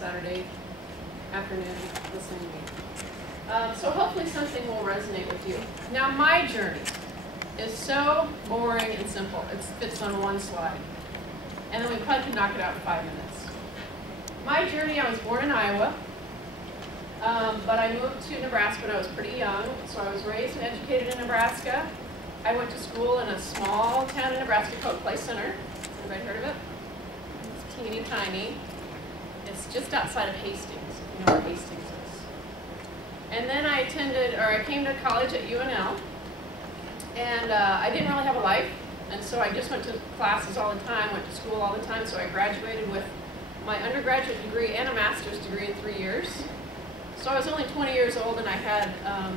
Saturday afternoon listening to me. So hopefully something will resonate with you. Now my journey is so boring and simple. It fits on one slide. And then we probably can knock it out in 5 minutes. My journey, I was born in Iowa, but I moved to Nebraska when I was pretty young. So I was raised and educated in Nebraska. I went to school in a small town in Nebraska called Clay Center. Anybody heard of it? It's teeny tiny. It's just outside of Hastings. You know where Hastings is. And then I came to college at UNL. And I didn't really have a life. And so I just went to classes all the time, went to school all the time. So I graduated with my undergraduate degree and a master's degree in 3 years. So I was only 20 years old and I had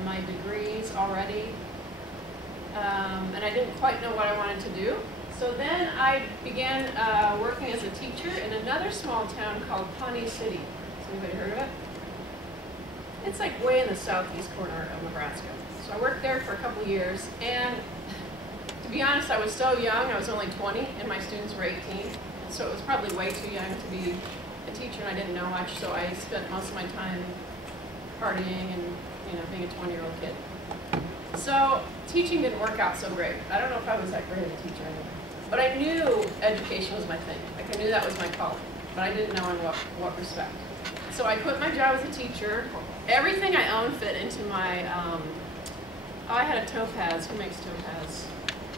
my degrees already. And I didn't quite know what I wanted to do. So then I began working as a teacher in another small town called Pawnee City. Has anybody heard of it? It's like way in the southeast corner of Nebraska. So I worked there for a couple of years, and to be honest, I was so young. I was only 20, and my students were 18. So it was probably way too young to be a teacher, and I didn't know much. So I spent most of my time partying and being a 20-year-old kid. So teaching didn't work out so great. I don't know if I was that great of a teacher anyway. But I knew education was my thing. Like I knew that was my calling, but I didn't know in what respect. So I quit my job as a teacher. Everything I owned fit into my, I had a Topaz. Who makes Topaz?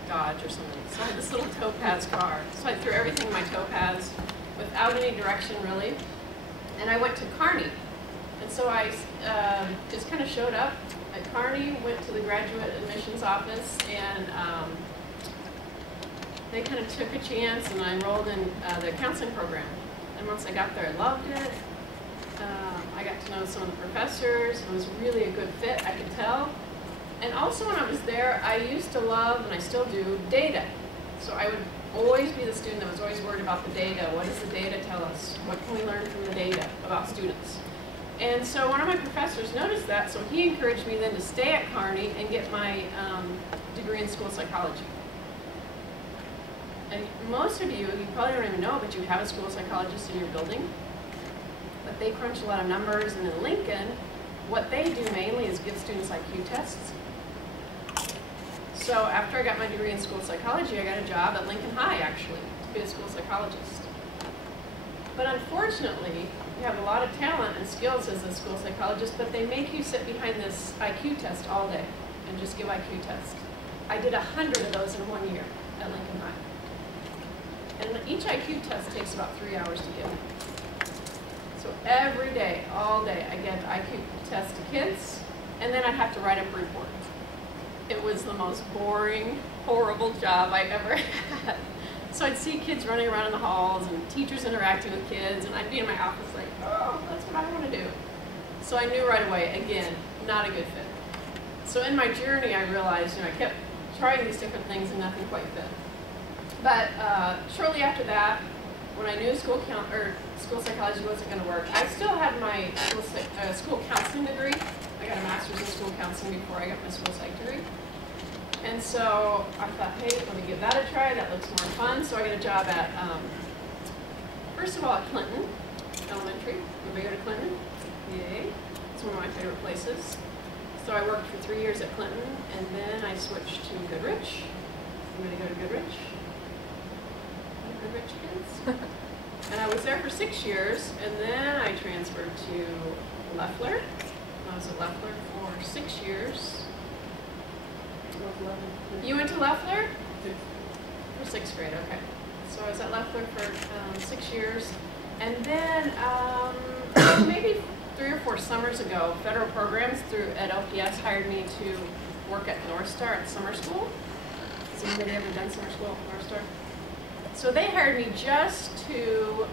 Dodge or something. So I had this little Topaz car. So I threw everything in my Topaz without any direction really. And I went to Kearney. And so I just kind of showed up at Kearney, went to the graduate admissions office, and they kind of took a chance, and I enrolled in the counseling program. And once I got there, I loved it. I got to know some of the professors. It was really a good fit, I could tell. And also when I was there, I used to love, and I still do, data. So I would always be the student that was always worried about the data. What does the data tell us? What can we learn from the data about students? And so one of my professors noticed that, so he encouraged me then to stay at Kearney and get my degree in school psychology. And most of you probably don't even know, but you have a school psychologist in your building. But they crunch a lot of numbers, and in Lincoln, what they do mainly is give students IQ tests. So after I got my degree in school psychology, I got a job at Lincoln High, actually, to be a school psychologist. But unfortunately, you have a lot of talent and skills as a school psychologist, but they make you sit behind this IQ test all day and just give IQ tests. I did 100 of those in 1 year at Lincoln High. And each IQ test takes about 3 hours to give. So every day, all day, I get IQ tests to kids, and then I'd have to write up reports. It was the most boring, horrible job I ever had. So I'd see kids running around in the halls and teachers interacting with kids, and I'd be in my office like, oh, that's what I want to do. So I knew right away, again, not a good fit. So in my journey, I realized, I kept trying these different things and nothing quite fit. But shortly after that, when I knew school psychology wasn't going to work, I still had my school counseling degree. I got a master's in school counseling before I got my school psych degree. And so I thought, hey, let me give that a try. That looks more fun. So I got a job at, first of all, at Clinton Elementary. Everybody go to Clinton? Yay. It's one of my favorite places. So I worked for 3 years at Clinton, and then I switched to Goodrich. Anybody go to Goodrich? Goodrich kids? And I was there for 6 years, and then I transferred to Leffler. I was at Leffler for 6 years. You went to Leffler? For 6th grade, okay. So I was at Leffler for 6 years. And then maybe 3 or 4 summers ago, federal programs at LPS hired me to work at North Star at summer school. Has anybody ever done summer school at North Star? So they hired me just to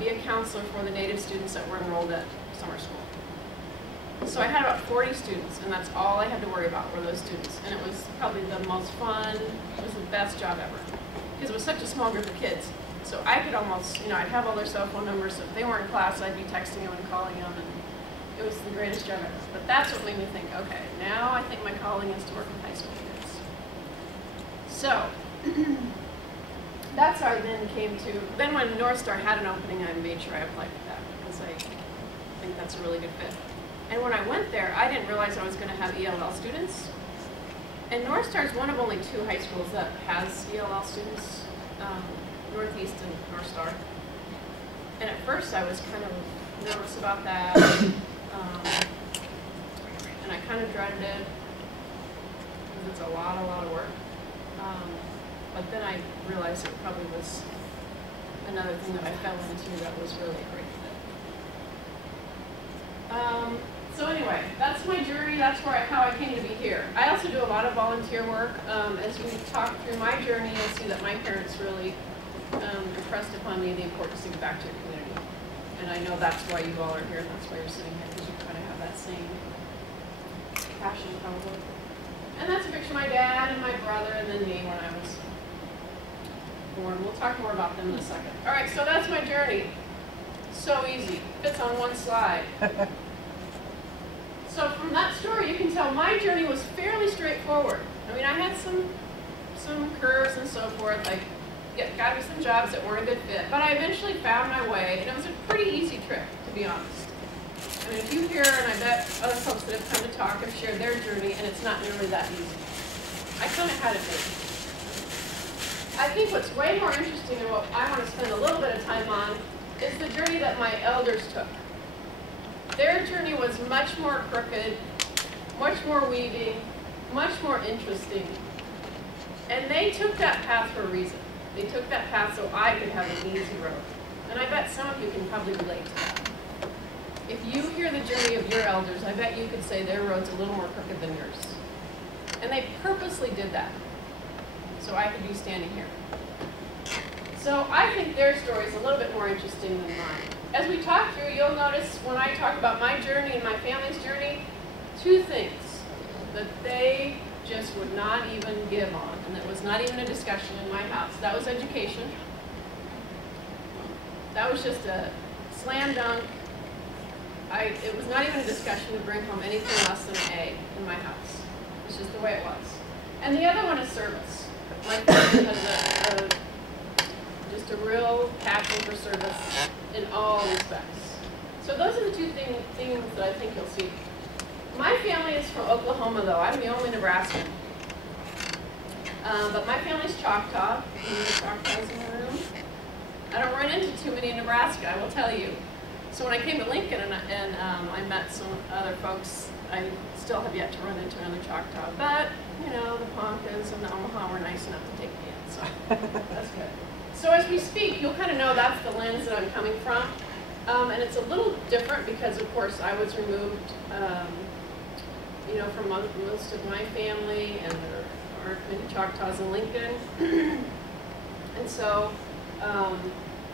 be a counselor for the Native students that were enrolled at summer school. So I had about 40 students, and that's all I had to worry about were those students. And it was probably the most fun, it was the best job ever. Because it was such a small group of kids. So I could almost, I'd have all their cell phone numbers. So if they weren't in class, I'd be texting them and calling them. And it was the greatest job ever. But that's what made me think, okay, now I think my calling is to work with high school kids. So that's how I then came to, then when North Star had an opening, I made sure I applied for that. Because that's a really good fit. And when I went there, I didn't realize I was going to have ELL students. And North Star is one of only 2 high schools that has ELL students, Northeast and North Star. And at first I was kind of nervous about that, and I kind of dreaded it, because it's a lot of work. But then I realized it probably was another thing that I fell into that was really a great fit. So anyway, that's my journey. That's how I came to be here. I also do a lot of volunteer work. As we talk through my journey, you'll see that my parents really impressed upon me the importance to give back to your community. And I know that's why you all are here, and that's why you're sitting here, because you kind of have that same passion, probably. And that's a picture of my dad and my brother, and then me when I was born. We'll talk more about them in a second. All right, so that's my journey. So easy. Fits on one slide. So from that story, you can tell my journey was fairly straightforward. I mean, I had some curves and so forth. I got me some jobs that weren't a good fit, but I eventually found my way, and it was a pretty easy trip, to be honest. I mean, if you hear, and I bet other folks that have come to talk have shared their journey, and it's not nearly that easy. I kind of had it made. I think what's way more interesting and what I want to spend a little bit of time on is the journey that my elders took. Their journey was much more crooked, much more weaving, much more interesting. And they took that path for a reason. They took that path so I could have an easy road. And I bet some of you can probably relate to that. If you hear the journey of your elders, I bet you could say their road's a little more crooked than yours. And they purposely did that, so I could be standing here. So I think their story is a little bit more interesting than mine. As we talk through, you'll notice when I talk about my journey and my family's journey, 2 things that they just would not even give on, and that was not even a discussion in my house. That was education. That was just a slam dunk. It was not even a discussion to bring home anything less than an A in my house. It's just the way it was. And the other one is service. My family has just a real passion for service in all respects. So those are the 2 things that I think you'll see. My family is from Oklahoma, though. I'm the only Nebraskan. But my family's Choctaw. Any Choctaws in the room? I don't run into too many in Nebraska, I will tell you. So when I came to Lincoln and I met some other folks, I still have yet to run into another Choctaw. But, you know, the Poncas and the Omaha were nice enough to take me in, so that's good. So as we speak, you'll kind of know that's the lens that I'm coming from. And it's a little different because, of course, I was removed, you know, from most of my family, and there aren't many Choctaws in Lincoln. And so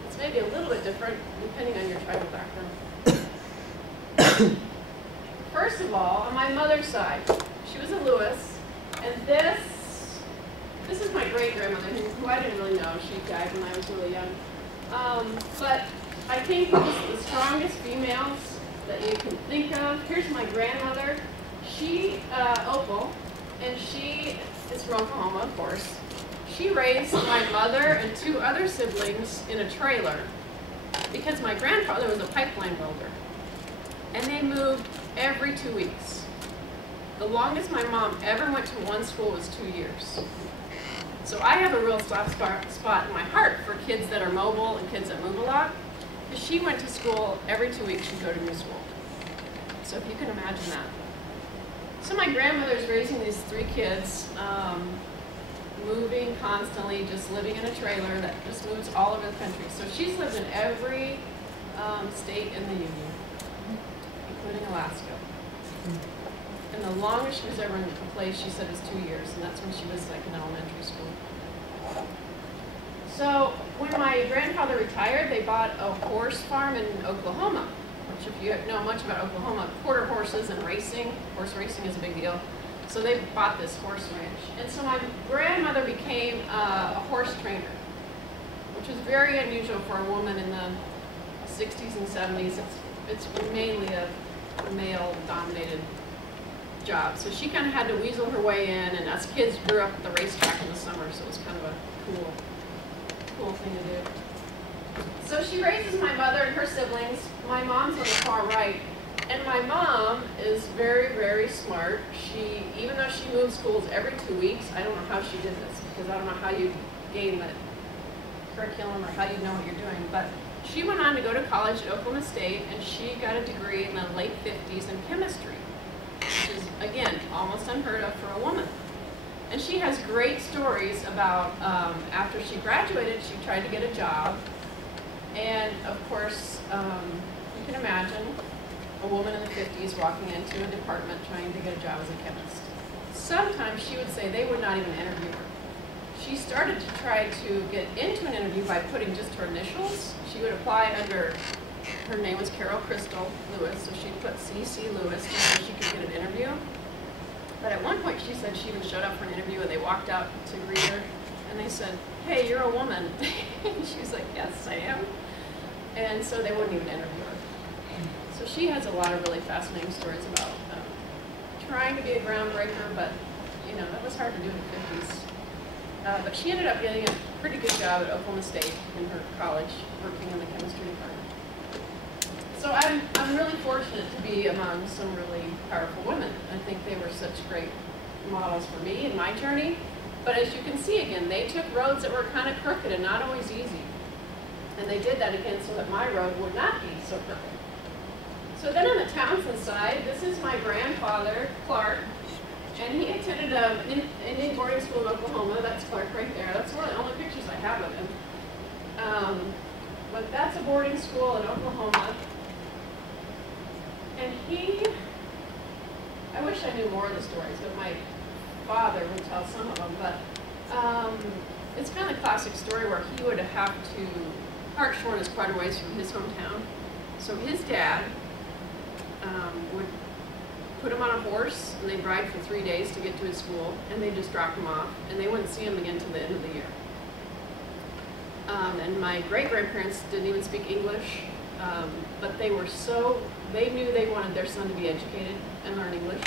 it's maybe a little bit different depending on your tribal background. First of all, on my mother's side, she was a Lewis, and this is my great-grandmother, who I didn't really know. She died when I was really young. But I think the strongest females that you can think of. Here's my grandmother. She, Opal, and she is from Oklahoma, of course. She raised my mother and 2 other siblings in a trailer because my grandfather was a pipeline builder. And they moved every 2 weeks. The longest my mom ever went to one school was 2 years. So I have a real soft spot in my heart for kids that are mobile and kids that move a lot. Because she went to school every 2 weeks, she'd go to new school. So if you can imagine that. So my grandmother's raising these 3 kids, moving constantly, just living in a trailer that just moves all over the country. So she's lived in every state in the Union, including Alaska. And the longest she was ever in a place, she said, is 2 years, and that's when she was like in elementary school. So when my grandfather retired, they bought a horse farm in Oklahoma, which if you know much about Oklahoma, quarter horses and racing, horse racing is a big deal. So they bought this horse ranch. And so my grandmother became a horse trainer, which was very unusual for a woman in the 60s and 70s. It's mainly a male-dominated job. So she kind of had to weasel her way in, and us kids grew up at the racetrack in the summer, so it was kind of a cool thing to do. So she raises my mother and her siblings. My mom's on the far right. And my mom is very, very smart. Even though she moves schools every 2 weeks, I don't know how she did this, because I don't know how you gain the curriculum or how you know what you're doing, but she went on to go to college at Oklahoma State, and she got a degree in the late 50s in chemistry, which is, again, almost unheard of for a woman. And she has great stories about after she graduated, she tried to get a job, and of course, you can imagine a woman in the 50s walking into a department trying to get a job as a chemist. Sometimes she would say they would not even interview her. She started to try to get into an interview by putting just her initials. She would apply under, her name was Carol Crystal Lewis, so she'd put C.C. Lewis just so she could get an interview. But at one point she said she even showed up for an interview and they walked out to greet her and they said, "Hey, you're a woman." And she was like, "Yes, I am." And so they wouldn't even interview her. So she has a lot of really fascinating stories about trying to be a groundbreaker, but you know, that was hard to do in the 50s. But she ended up getting a pretty good job at Oklahoma State in her college, working in the chemistry department. So I'm really fortunate to be among some really powerful women. I think they were such great models for me in my journey. But as you can see again, they took roads that were kind of crooked and not always easy. And they did that again so that my road would not be so crooked. So then on the Townsend side, this is my grandfather, Clark. And he attended an Indian boarding school in Oklahoma. That's Clark right there. That's one of the only pictures I have of him. But that's a boarding school in Oklahoma. And I wish I knew more of the stories, but my father would tell some of them. But it's kind of the classic story where he would have to, Hartshorn is quite a ways from his hometown. So his dad would put him on a horse, and they'd ride for 3 days to get to his school, and they'd just drop him off, and they wouldn't see him again until the end of the year. And my great-grandparents didn't even speak English, but they knew they wanted their son to be educated and learn English.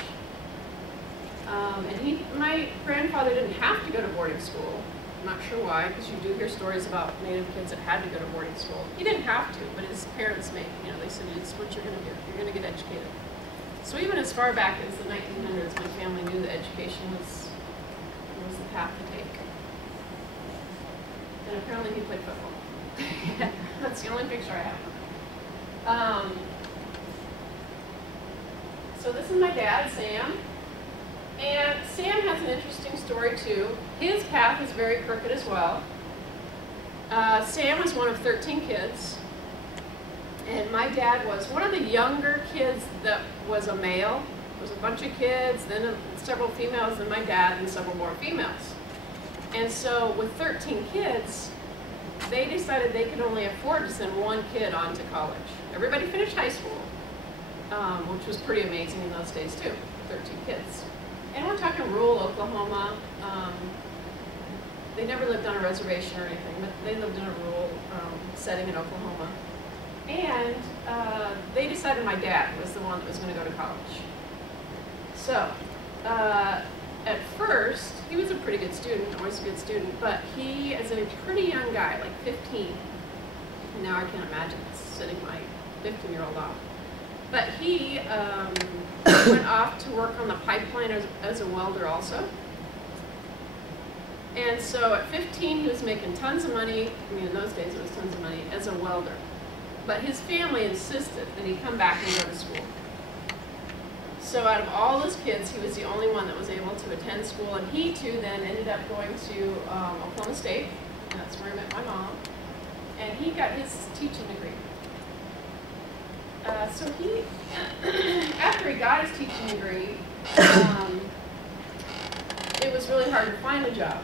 And my grandfather didn't have to go to boarding school. I'm not sure why, because you do hear stories about Native kids that had to go to boarding school. He didn't have to, but his parents they said, "It's what you're going to do. You're going to get educated." So even as far back as the 1900s, my family knew that education was the path to take. And apparently he played football. That's the only picture I have. So this is my dad, Sam. And Sam has an interesting story too. His path is very crooked as well. Sam was one of 13 kids. And my dad was one of the younger kids that was a male. There was a bunch of kids, then several females, and my dad, and several more females. And so with 13 kids, they decided they could only afford to send one kid on to college. Everybody finished high school, which was pretty amazing in those days too, 13 kids. And we're talking rural Oklahoma. They never lived on a reservation or anything, but they lived in a rural setting in Oklahoma. And they decided my dad was the one that was going to go to college. So, at first, he was a pretty good student, always a good student, but he, as a pretty young guy, like 15, now I can't imagine sitting my 15-year-old off, but he went off to work on the pipeline as a welder also. And so at 15, he was making tons of money. I mean, in those days, it was tons of money as a welder. But his family insisted that he come back and go to school. So out of all those kids, he was the only one that was able to attend school, and he too then ended up going to Oklahoma State, and that's where I met my mom, and he got his teaching degree. So he, after he got his teaching degree, it was really hard to find a job.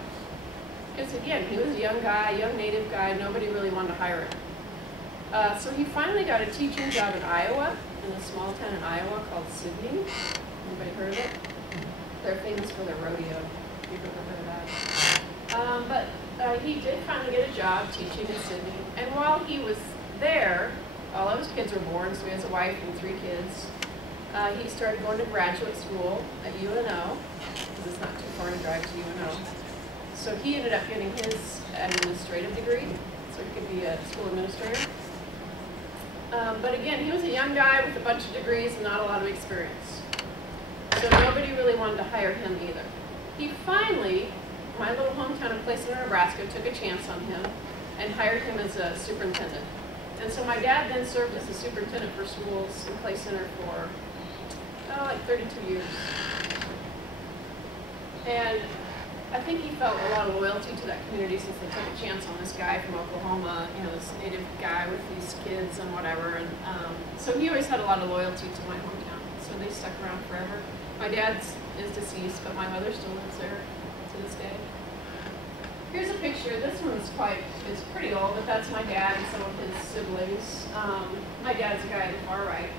Because again, he was a young guy, young Native guy, nobody really wanted to hire him. So he finally got a teaching job in Iowa, in a small town in Iowa called Sidney. Anybody heard of it? They're famous for their rodeo. You've ever heard of that? But he did finally get a job teaching in Sidney. And while he was there, all of his kids were born, so he has a wife and 3 kids. He started going to graduate school at UNO, because it's not too far to drive to UNO. So he ended up getting his administrative degree, so he could be a school administrator. But again, he was a young guy with a bunch of degrees and not a lot of experience. So nobody really wanted to hire him either. He finally, my little hometown of Clay Center, Nebraska, took a chance on him and hired him as a superintendent. And so my dad then served as a superintendent for schools in Clay Center for, like 32 years. And I think he felt a lot of loyalty to that community since they took a chance on this guy from Oklahoma, you know, this native guy with these kids and whatever. And so he always had a lot of loyalty to my hometown. So they stuck around forever. My dad is deceased, but my mother still lives there to this day. Here's a picture. This one's is pretty old, but that's my dad and some of his siblings. My dad's the guy at the far right.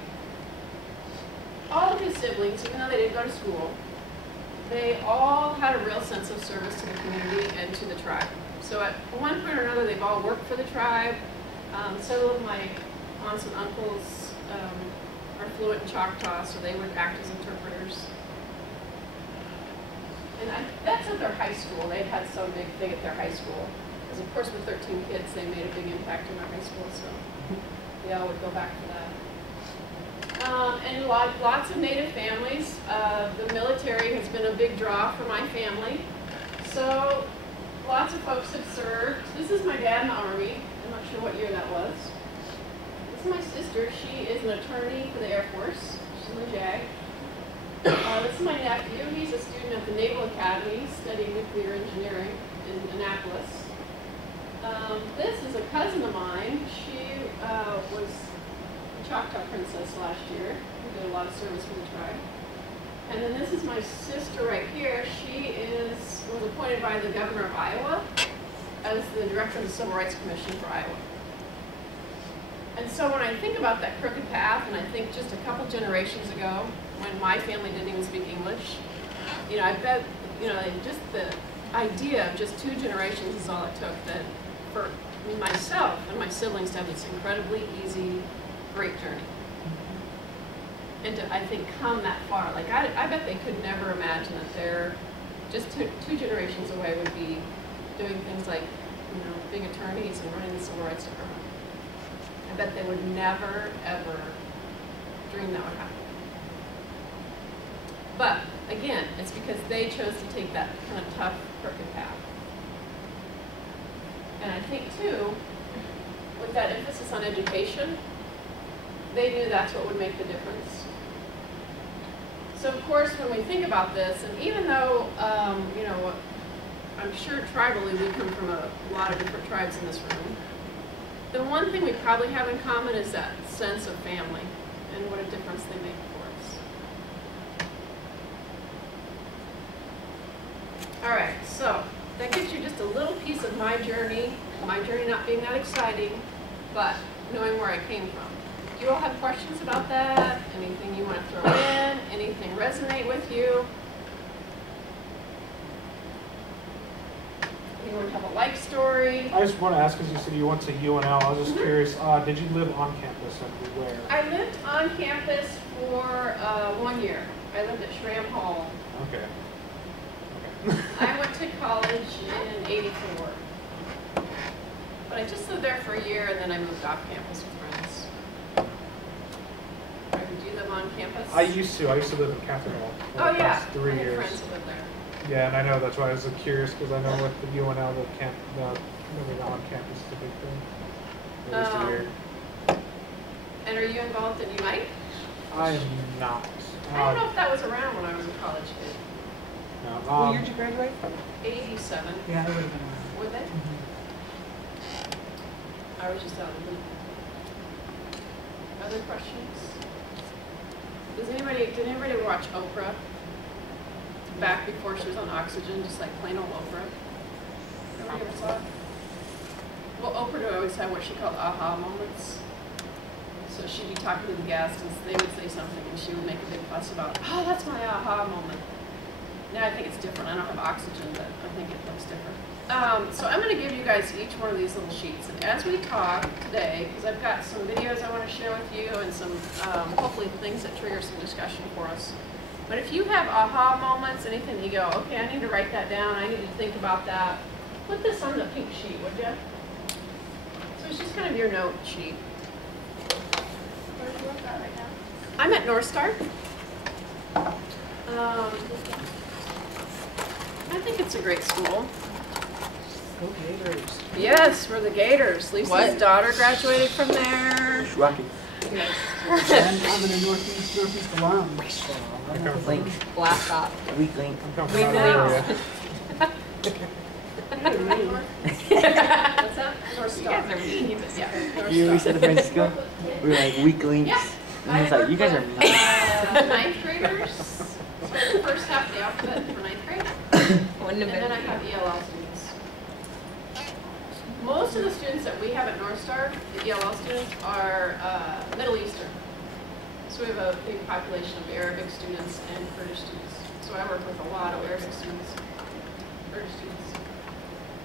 All of his siblings, even though they didn't go to school, they all had a real sense of service to the community and to the tribe. So at one point or another, they've all worked for the tribe. Several of my aunts and uncles are fluent in Choctaw, so they would act as interpreters. And that's at their high school. They had some big thing at their high school. Because of course with 13 kids, they made a big impact in their high school, so they all would go back to that. And lots of Native families. The military has been a big draw for my family. So lots of folks have served. This is my dad in the Army. I'm not sure what year that was. This is my sister. She is an attorney for the Air Force. She's in the JAG. This is my nephew. He's a student at the Naval Academy studying nuclear engineering in Annapolis. This is a cousin of mine. She was a Choctaw princess last year. She did a lot of service for the tribe. And then this is my sister right here. She was appointed by the governor of Iowa as the director of the Civil Rights Commission for Iowa. And so when I think about that crooked path, and I think just a couple generations ago, when my family didn't even speak English, you know, I bet, you know, just the idea of just 2 generations is all it took that for myself and my siblings to have this incredibly easy, great journey. And to, I think, come that far. Like, I bet they could never imagine that they're just two generations away would be doing things like, you know, being attorneys and running the Civil Rights Department. I bet they would never, ever dream that would happen. But, again, it's because they chose to take that kind of tough, crooked path. And I think, too, with that emphasis on education, they knew that's what would make the difference. So, of course, when we think about this, and even though, you know, I'm sure tribally we come from a lot of different tribes in this room, the one thing we probably have in common is that sense of family and what a difference they make for us. All right, so that gives you just a little piece of my journey not being that exciting, but knowing where I came from. Do you all have questions about that? Anything you want to throw in? Anything resonate with you? Anyone have a life story? I just want to ask, because you said you went to UNL, I was just curious, did you live on campus and where? I lived on campus for 1 year. I lived at Schramm Hall. Okay. I went to college in '84. But I just lived there for a year and then I moved off campus with friends. Did you live on campus? I used to live in Capital for the past 3 I had years. friends who lived there. Yeah, and I know that's why I was curious, because I know with the UNL, living on campus is a big thing. At least a year. And are you involved in Unite? I am not. I don't know if that was around when I was a college kid. No. What year did you graduate? 87. Yeah, I would have been around. Were they? Mm-hmm. I was just out of the loop. Other questions? Did anybody watch Oprah? Back before she was on oxygen, just like plain old Oprah. Nobody ever saw it? Well, Oprah would always have what she called aha moments. So she'd be talking to the guests and they would say something and she would make a big fuss about, oh, that's my aha moment. Now I think it's different. I don't have oxygen, but I think it looks different. So I'm going to give you guys each one of these little sheets. And as we talk today, because I've got some videos I want to share with you and some, hopefully, things that trigger some discussion for us. But if you have aha moments, anything you go, okay, I need to write that down, I need to think about that, put this on the pink sheet, would you? So it's just kind of your note sheet. I'm at North Star. I think it's a great school. Go Gators. Yes, we're the Gators. Lisa's daughter graduated from there. Rocky. Yes. And I'm in the northeast alum. Link. Blast off. Weak link. I'm coming We from know. that area. What's that? North Star. You guys are mean. Yeah, North You Star. said to Francisco, we were like weak links. Yeah. And he's like, you guys are mean. Ninth graders. So the first half of the alphabet for ninth grade. Wouldn't And have then I been. have ELL students. Most of the students that we have at North Star, the ELL students, are Middle Eastern. So we have a big population of Arabic students and Kurdish students. So I work with a lot of Arabic students, Kurdish students.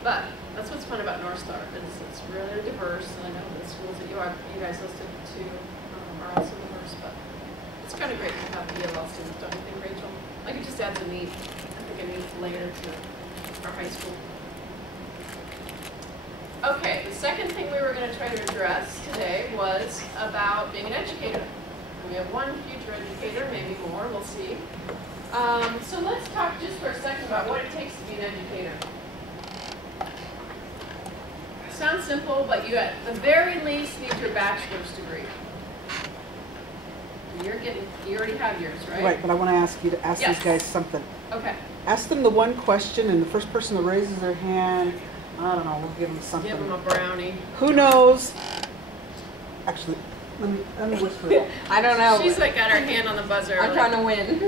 But that's what's fun about North Star, is it's really diverse. And I know the schools that you guys listed too are also diverse, but it's kind of great to have ELL students, don't you think, Rachel? Like it just adds a neat, I think a neat layer to our high school. Okay, the second thing we were going to try to address today was about being an educator. And we have one future educator, maybe more, we'll see. So let's talk just for a second about what it takes to be an educator. Sounds simple, but you at the very least need your bachelor's degree. You already have yours, right? Right, but I want to ask you to ask Yes. these guys something. Okay. Ask them the one question, and the first person that raises their hand, I don't know, we'll give them something. Give them a brownie. Who knows? Actually, let me whisper it. I don't know. She's like got her hand on the buzzer. I'm trying to win.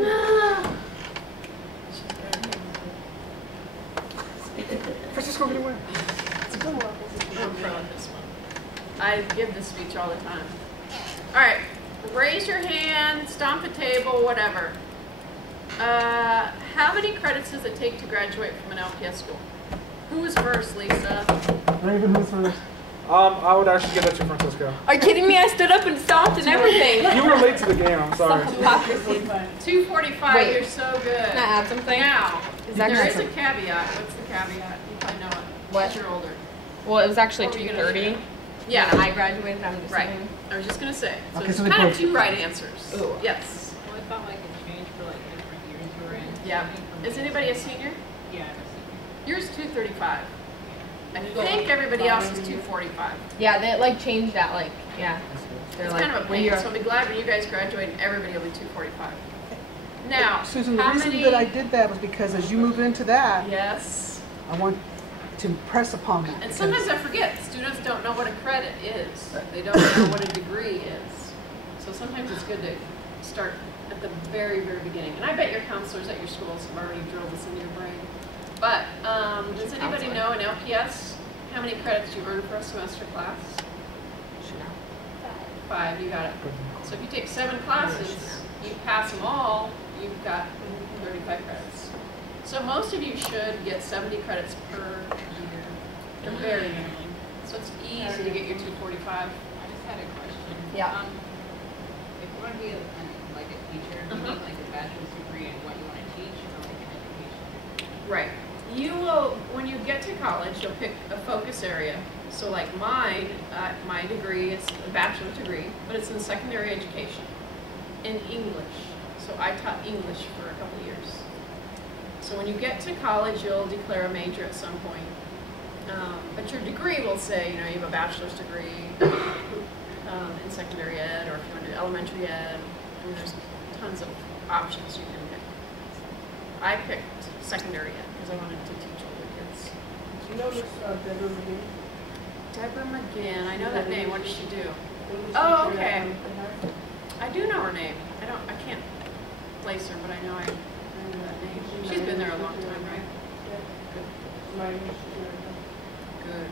Francisco, get away. I'm pro at this one. I give this speech all the time. All right, raise your hand, stomp a table, whatever. How many credits does it take to graduate from an LPS school? Who was first, Lisa? Raven, who's first? I would actually give that to Francisco. Are you kidding me? I stood up and stomped and everything. You were late to the game, I'm sorry. Hypocrisy. 245, Wait. you're so good. Can I add something? Now, Is that there is a correct? caveat. What's the caveat? You probably know it. What? Because you're older. Well, it was actually What were you gonna 2:30. Yeah. When I graduated, I'm just Right. saying. I was just going to say. So Okay, it's so we kind of both- two right answers. Ooh. Yes. Well, I thought like it changed for like different years you were in. Yeah. Is anybody a senior? Yeah. Yours 235. I think everybody else is 245. Yeah, they like changed that. Like, yeah. They're It's like, kind of a when pain, you're- so I'll be glad when you guys graduate and everybody will be 245. Now, Susan, the how reason many? that I did that was because as you move into that, Yes. I want to impress upon that. And because- sometimes I forget, students don't know what a credit is. They don't know what a degree is. So sometimes it's good to start at the very, very beginning. And I bet your counselors at your schools have already drilled this into your brain. But does anybody Counselor. know in LPS how many credits you earn for a semester class? 5, you got it. So if you take 7 classes, you pass them all, you've got 35 credits. So most of you should get 70 credits per year, the very minimum. So it's easy to get your 245. I just had a question. Yeah. If you want to be like a teacher, do you need like a bachelor's degree in what you want to teach, or like an education degree? Right. You will, when you get to college, you'll pick a focus area. So like mine, my degree is a bachelor's degree, but it's in secondary education in English. So I taught English for a couple of years. So when you get to college, you'll declare a major at some point. But your degree will say, you know, you have a bachelor's degree in secondary ed, or if you want to do elementary ed. I mean, there's tons of options you can pick. I picked secondary ed because I wanted to teach older kids. You know this Deborah McGee? Deborah McGinn, I know that name. What does she do? Oh, okay. I do know her name. I can't place her, but I know that name. She's been there a long time, right? Good.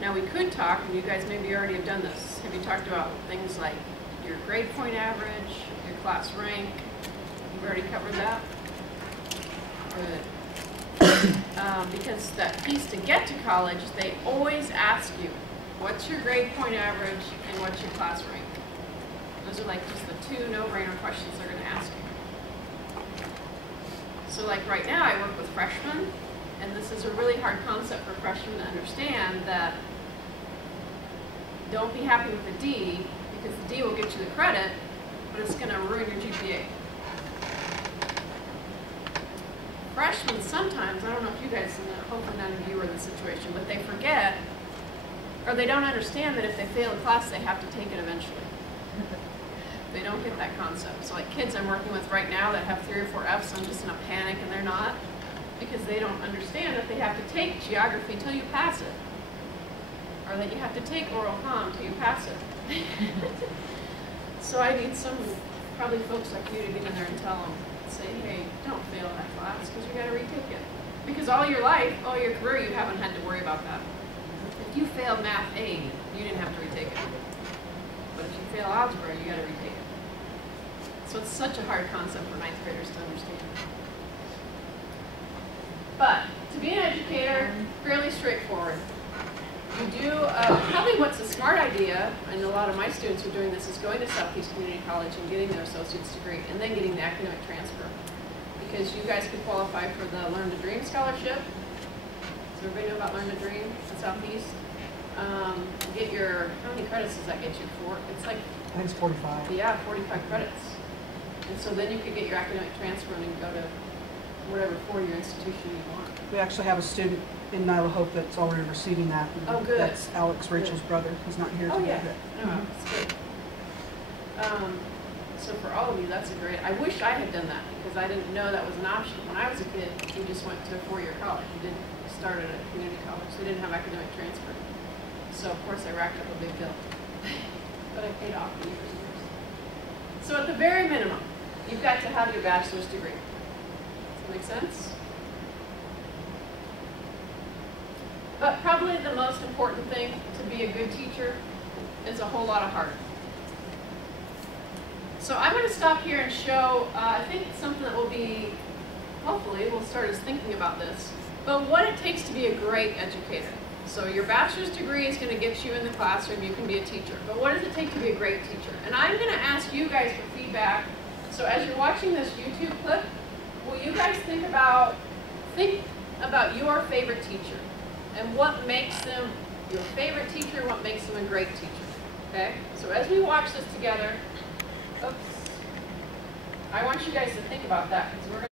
Now we could talk, and you guys maybe already have done this. Have you talked about things like your grade point average, your class rank? You've already covered that? Good. Because that piece to get to college, they always ask you, what's your grade point average and what's your class rank? Those are like just the 2 no-brainer questions they're going to ask you. So like right now I work with freshmen, and this is a really hard concept for freshmen to understand, that don't be happy with a D, because the D will get you the credit, but it's going to ruin your GPA. Freshmen sometimes, I don't know if you guys know, hopefully none of you are in this situation, but they forget or they don't understand that if they fail a class, they have to take it eventually. They don't get that concept. So like kids I'm working with right now that have 3 or 4 Fs, I'm just in a panic and they're not, because they don't understand that they have to take geography until you pass it. Or that you have to take oral comm until you pass it. So I need some, probably folks like you to get in there and tell them, say, hey, don't fail that class because you got to retake it. Because all your life, all your career, you haven't had to worry about that. If you failed Math A, you didn't have to retake it. But if you fail algebra, you got to retake it. So it's such a hard concept for 9th graders to understand. But to be an educator, fairly straightforward. You do, probably what's a smart idea, and a lot of my students are doing this, is going to Southeast Community College and getting their associate's degree, and then getting the academic transfer. Because you guys could qualify for the Learn to Dream scholarship. Does everybody know about Learn to Dream at Southeast? Get your, how many credits does that get you for? It's like, I think it's 45. yeah, 45 credits. And so then you could get your academic transfer and go to whatever 4-year institution you want. We actually have a student in Nyla Hope that's already receiving that. Oh, good. That's Alex Rachel's brother. He's not here Oh, today. yeah. No, it's good. So for all of you, that's a great, I wish I had done that because I didn't know that was an option. When I was a kid, you just went to a 4-year college. You didn't start at a community college. So you didn't have academic transfer. So of course I racked up a big bill. But I paid off for years and years. So at the very minimum, you've got to have your bachelor's degree. Does that make sense? But probably the most important thing to be a good teacher is a whole lot of heart. So I'm going to stop here and show, I think something that will be, hopefully we'll start us thinking about this, but what it takes to be a great educator. So your bachelor's degree is going to get you in the classroom, you can be a teacher, but what does it take to be a great teacher? And I'm going to ask you guys for feedback. So as you're watching this YouTube clip, will you guys think about your favorite teacher and what makes them your favorite teacher, what makes them a great teacher, okay? So as we watch this together, oops, I want you guys to think about that because we're